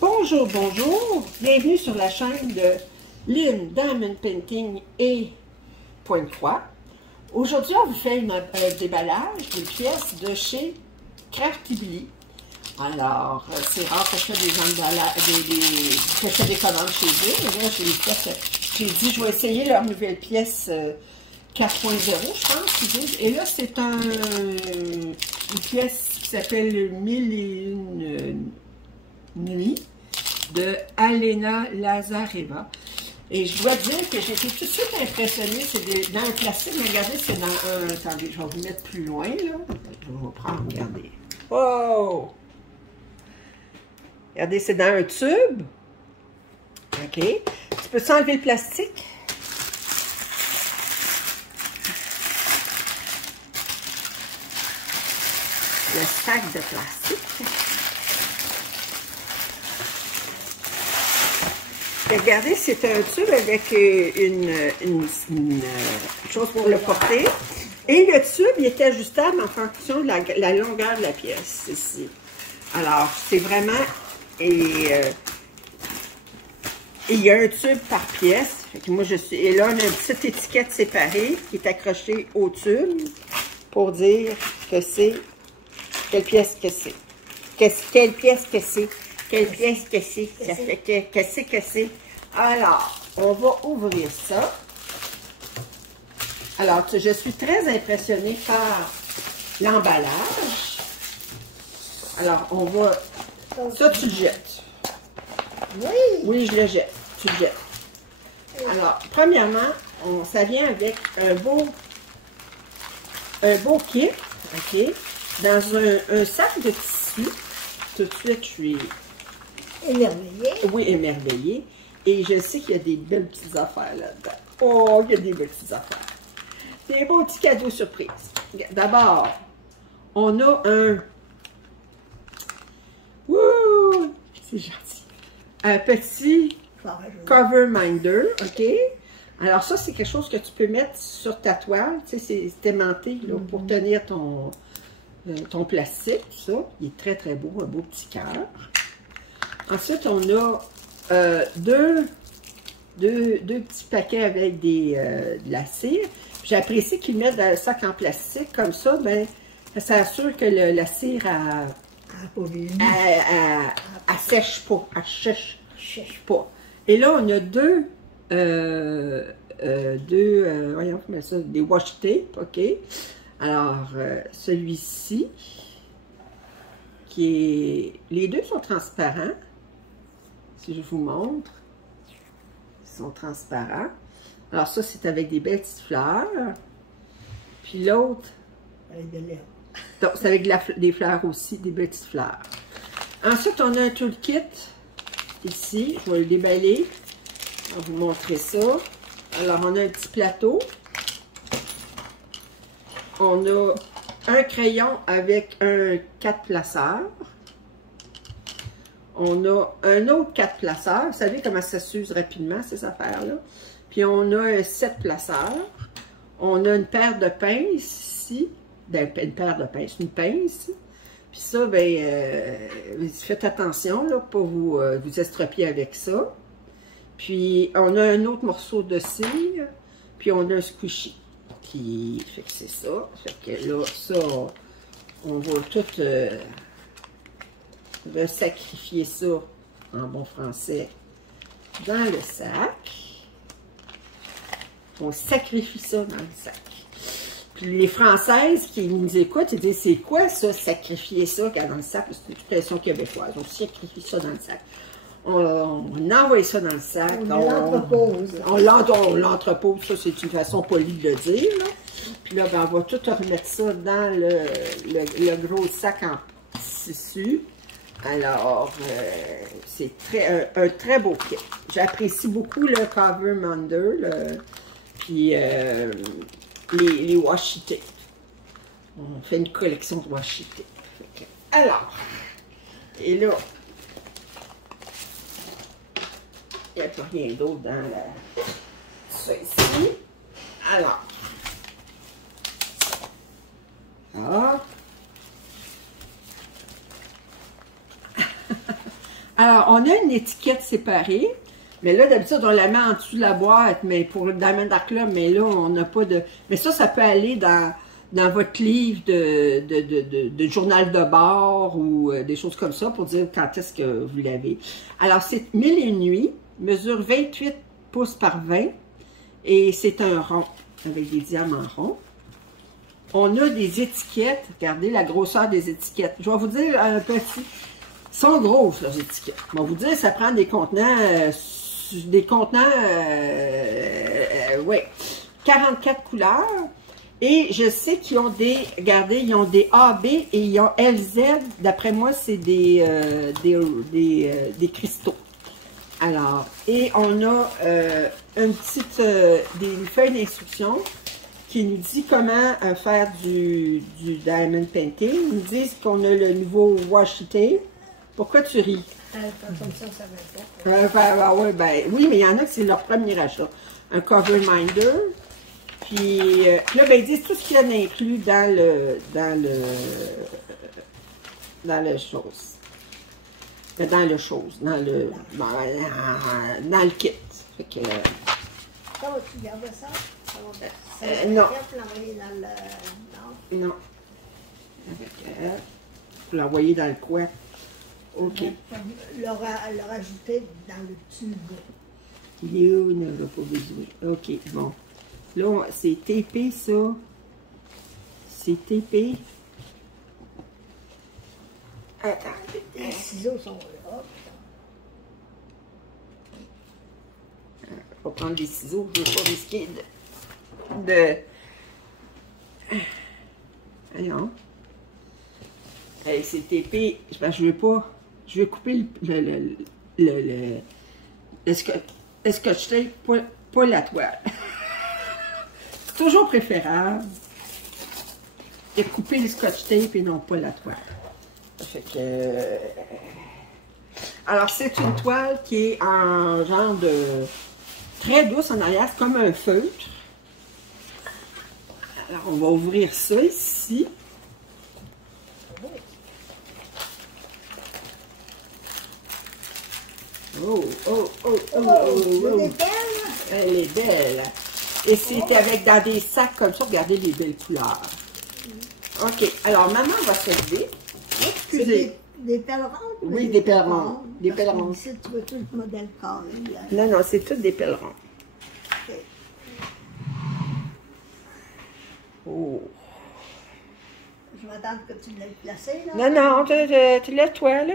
Bonjour, bonjour, bienvenue sur la chaîne de Lynn Diamond Painting et Pointe-Croix. Aujourd'hui, on vous fait un déballage d'une pièce de chez Craftibly. Alors, c'est rare que je fais que je fais des commandes chez eux, mais là, j'ai dit, je vais essayer leur nouvelle pièce 4.0, je pense qu'ils disent. Et là, c'est une pièce qui s'appelle 1001 nuits de Alena Lazareva. Et je dois dire que j'ai été tout de suite impressionnée. C'est dans un plastique, mais regardez, c'est dans un... Attendez, je vais vous mettre plus loin, là. Je vais prendre, regardez. Wow! Regardez, c'est dans un tube. OK. Tu peux enlever le plastique? Le sac de plastique. Regardez, c'est un tube avec une chose pour le porter. Et le tube, il est ajustable en fonction de la longueur de la pièce, ici. Alors, c'est vraiment... Et il y a un tube par pièce. Fait que moi, et là, on a une petite étiquette séparée qui est accrochée au tube pour dire que c'est... Quelle pièce que c'est. Quelle pièce que c'est. Quelle pièce que c'est? Ça fait que c'est. Alors, on va ouvrir ça. Alors, je suis très impressionnée par l'emballage. Alors, on va... Ça, tu le jettes. Oui. Oui, je le jette. Tu le jettes. Alors, premièrement, ça vient avec un beau kit, OK? Dans un sac de tissu. Tout de suite, je suis... Émerveillée. Oui, émerveillée. Et je sais qu'il y a des belles petites affaires là-dedans. Oh, il y a des belles petites affaires. Des beaux petits cadeaux surprises. D'abord, on a un... Wouh! C'est gentil. Un petit cover minder, OK? Alors ça, c'est quelque chose que tu peux mettre sur ta toile. Tu sais, c'est aimanté là, pour tenir ton plastique, tout ça. Il est très, très beau. Un beau petit cœur. Ensuite, on a deux petits paquets avec de la cire. J'apprécie qu'ils mettent dans le sac en plastique. Comme ça, ben, ça assure que la cire, elle sèche pas. Elle sèche pas. Et là, on a voyons, comment ça, des washi tape, OK? Alors, celui-ci, les deux sont transparents. Si je vous montre, ils sont transparents. Alors ça, c'est avec des belles petites fleurs. Puis l'autre, donc c'est avec des fleurs aussi, des belles petites fleurs. Ensuite, on a un toolkit ici. Je vais le déballer. Je vais vous montrer ça. Alors, on a un petit plateau. On a un crayon avec un 4 placeurs. On a un autre 4 placeurs. Vous savez comment ça s'use rapidement, ces affaires-là. Puis on a un 7 placeurs. On a une paire de pinces ici. Ben, une paire de pinces, une pince. Puis ça, ben, faites attention, là, pour vous estropier avec ça. Puis on a un autre morceau de cire. Puis on a un squishy. Puis, fait que c'est ça. Fait que là, ça, on va tout... de sacrifier ça, en bon français, dans le sac. On sacrifie ça dans le sac. Puis les Françaises qui nous écoutent, ils disent, c'est quoi ça, sacrifier ça dans le sac? C'est une expression québécoise. On sacrifie ça dans le sac. On envoie ça dans le sac. On l'entrepose. On l'entrepose, ça c'est une façon polie de le dire. Là. Puis là, ben, on va tout remettre ça dans le gros sac en tissu. Alors, c'est un très beau kit. J'apprécie beaucoup le cover minder, puis les washi tape. On fait une collection de washi tape. Alors, et là, il n'y a plus rien d'autre dans ça ici. Alors, Alors, on a une étiquette séparée, mais là, d'habitude, on la met en dessous de la boîte, mais pour le Diamond Art Club, mais là, on n'a pas de... Mais ça peut aller dans votre livre de journal de bord ou des choses comme ça pour dire quand est-ce que vous l'avez. Alors, c'est 1001 nuits, mesure 28 pouces par 20 et c'est un rond avec des diamants ronds. On a des étiquettes, regardez la grosseur des étiquettes. Je vais vous dire un petit, sont grosses leurs étiquettes. Je vais vous dire, ça prend des contenants, ouais, 44 couleurs. Et je sais qu'ils ont des, regardez, ils ont des AB et ils ont LZ. D'après moi, c'est des cristaux. Alors, et on a une petite, des feuilles d'instruction qui nous dit comment faire du diamond painting. Ils nous disent qu'on a le nouveau washi tape. Pourquoi tu ris? Comme ça va pas. Oui, mais il y en a que c'est leur premier achat. Un cover minder. Puis là, ben, ils disent tout ce qu'il y a d'inclus dans le chose. Dans le kit. Fait que, Ça va, tu gardes ça? Non. L'envoyer dans le... Non. Pour l'envoyer dans le coin. OK. Le rajouter dans le tube. You n'aura pas besoin. OK, bon. Là, c'est TP, ça. C'est TP. Attends. Les ciseaux sont là. Je vais prendre des ciseaux. Je ne veux pas risquer de... Non. Hey, c'est TP. Je veux pas... Je vais couper le scotch tape, pas la toile. C'est toujours préférable de couper le scotch tape et non pas la toile. Ça fait que... Alors, c'est une toile qui est en genre de... très douce en arrière, comme un feutre. Alors, on va ouvrir ça ici. Oh, oh, oh, oh, oh, oh. Elle est belle. Et c'est avec dans des sacs comme ça. Regardez les belles couleurs. OK. Alors, maman va se lever. Excusez. Des perles rondes? Oui, des perles rondes. Des perles rondes. Ici, tu veux tout le modèle carré. Non, non, c'est toutes des perles rondes. OK. Oh. Je vais attendre que tu l'aies placé, là. Non, non, tu lèves toi, là.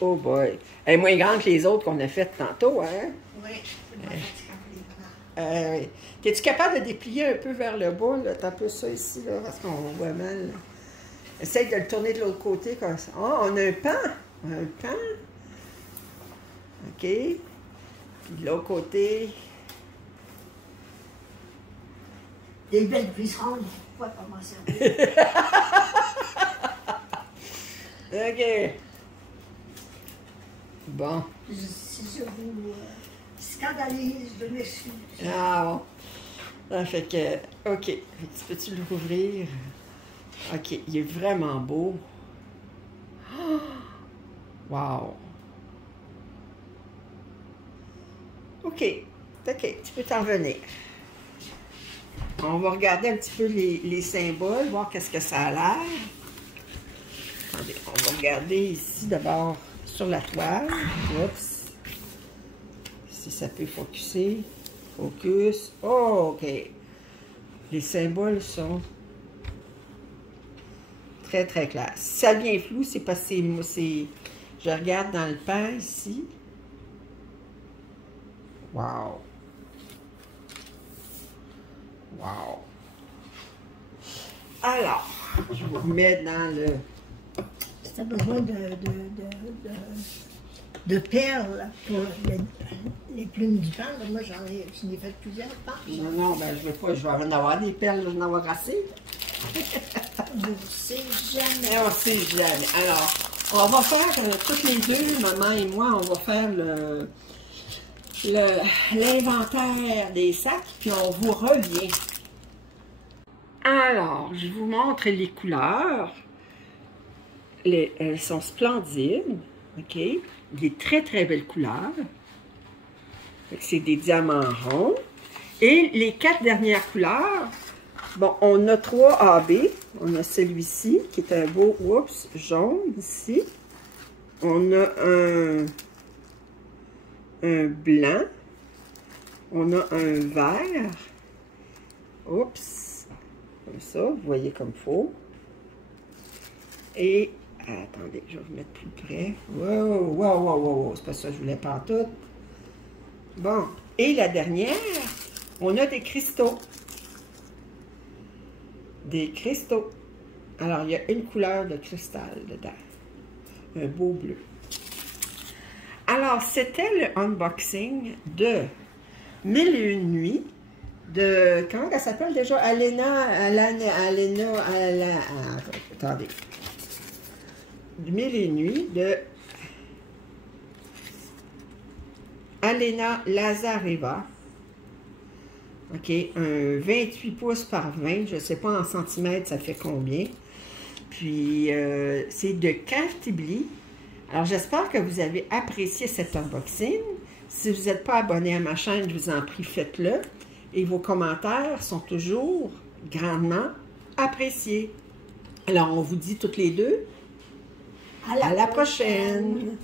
Oh boy. Elle est moins grande que les autres qu'on a faites tantôt, hein? Oui, c'est pas fatigant. Oui. Es-tu capable de déplier un peu vers le bas, là? T'as un peu ça ici, là, parce qu'on voit mal. Là. Essaye de le tourner de l'autre côté, comme ça. Oh, on a un pan! Un pan. OK. Puis de l'autre côté. Des belles buissons, pourquoi pas m'en servir? OK. Bon. Si je vous scandalise, je m'excuse. Ah bon. Ça fait que, OK. Peux-tu l'ouvrir? OK. Il est vraiment beau. Oh! Wow. OK. OK. Tu peux t'en venir. On va regarder un petit peu les symboles, voir qu'est-ce que ça a l'air. Attendez, on va regarder ici d'abord sur la toile. Oups. Si ça peut focuser. Focus. Oh, OK. Les symboles sont très, très classe. Si ça devient flou, c'est parce que je regarde dans le pan ici. Wow. Wow. Alors, je vais vous mettre dans le... Si tu as besoin de perles pour les plumes du pan, moi j'en ai fait plusieurs pans. Non, non, ben je veux pas, je vais en avoir des perles, je vais en avoir assez. On ne sait jamais. On sait jamais. Alors, on va faire, toutes les deux, maman et moi, on va faire l'inventaire des sacs, puis on vous revient. Alors, je vous montre les couleurs. Elles sont splendides. OK? Des très, très belles couleurs. C'est des diamants ronds. Et les 4 dernières couleurs, bon, on a 3 AB. On a celui-ci, qui est un beau, oups, jaune, ici. On a un blanc. On a un vert. Oups. Comme ça, vous voyez comme il faut. Et, attendez, je vais vous mettre plus près. Wow, wow, wow, wow, c'est pas ça que je voulais pas tout. Bon, et la dernière, on a des cristaux. Des cristaux. Alors, il y a une couleur de cristal dedans. Un beau bleu. Alors, c'était le unboxing de 1001 nuits de... Comment elle s'appelle déjà? Attendez. 1001 nuits de Alena Lazareva. OK, un 28 pouces par 20, je ne sais pas en centimètres ça fait combien. Puis, c'est de Craftibly. Alors, j'espère que vous avez apprécié cet unboxing. Si vous n'êtes pas abonné à ma chaîne, je vous en prie, faites-le. Et vos commentaires sont toujours grandement appréciés. Alors, on vous dit toutes les deux, à la prochaine.